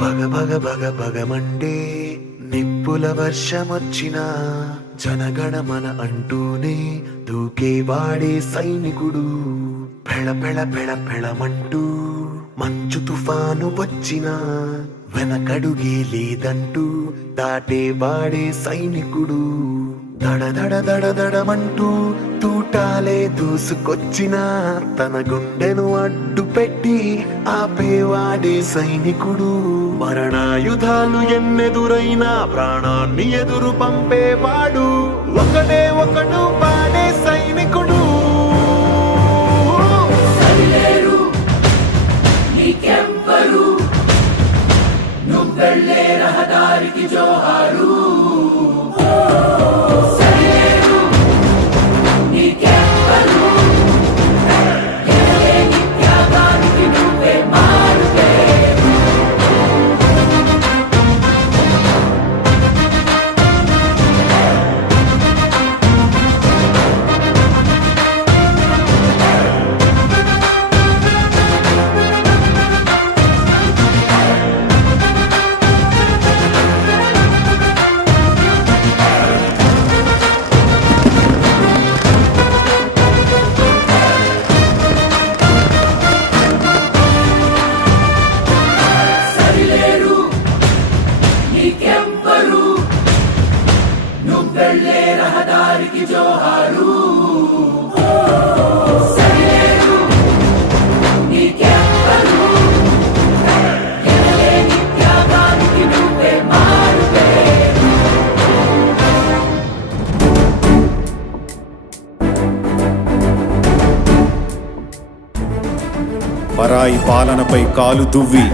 భగ భగ భగ భగమండే నిప్పుల వర్షమొచ్చినా జనగణమన అంటూనే దూకేవాడే సైనికుడు. పెళ పెళ పెళ పెళమంటూ మంచు తుఫాను వచ్చినా వెనకడుగే లేదంటూ దాటేవాడే సైనికుడు. దడ దడ దడ దడమంటూ తూటాలే దూసుకొచ్చినా తన గుండెను అడ్డు పెట్టి ఆపేవాడే సైనికుడు. మరణాయుధాలు ఎన్నెదురైనా ప్రాణాన్ని ఎదురు పంపేవాడు ఒకడే ఒకడు వాడే సైనికుడు. నువ్వెళ్ళే రహదారికి జోహారు. నువ్వెళ్ళే రహదారికి జోహారు. పరాయి పాలనపై కాలు దువ్వి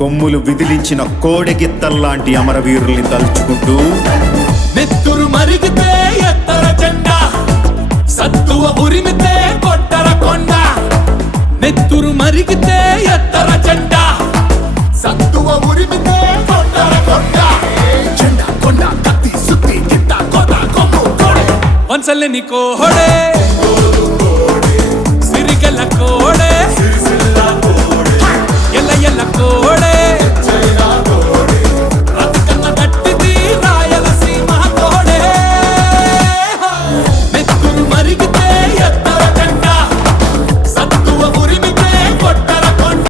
కొమ్ములు విదిలించిన కోడెగిత్తల్లాంటి అమరవీరుల్ని తలుచుకుంటూ నెత్తురు మరిగితే ఎత్తర జెండా, సత్తువ ఉరిమితే కొట్టర కొండ. నెత్తురు మరిగితే ఎత్తర జెండా, సత్తువ ఉరిమితే కొట్టర కొండ. జెండా కొండ కత్తి సుత్తి గిత్త కోత కొమ్ము కోడే వంచల్ని కోహడే.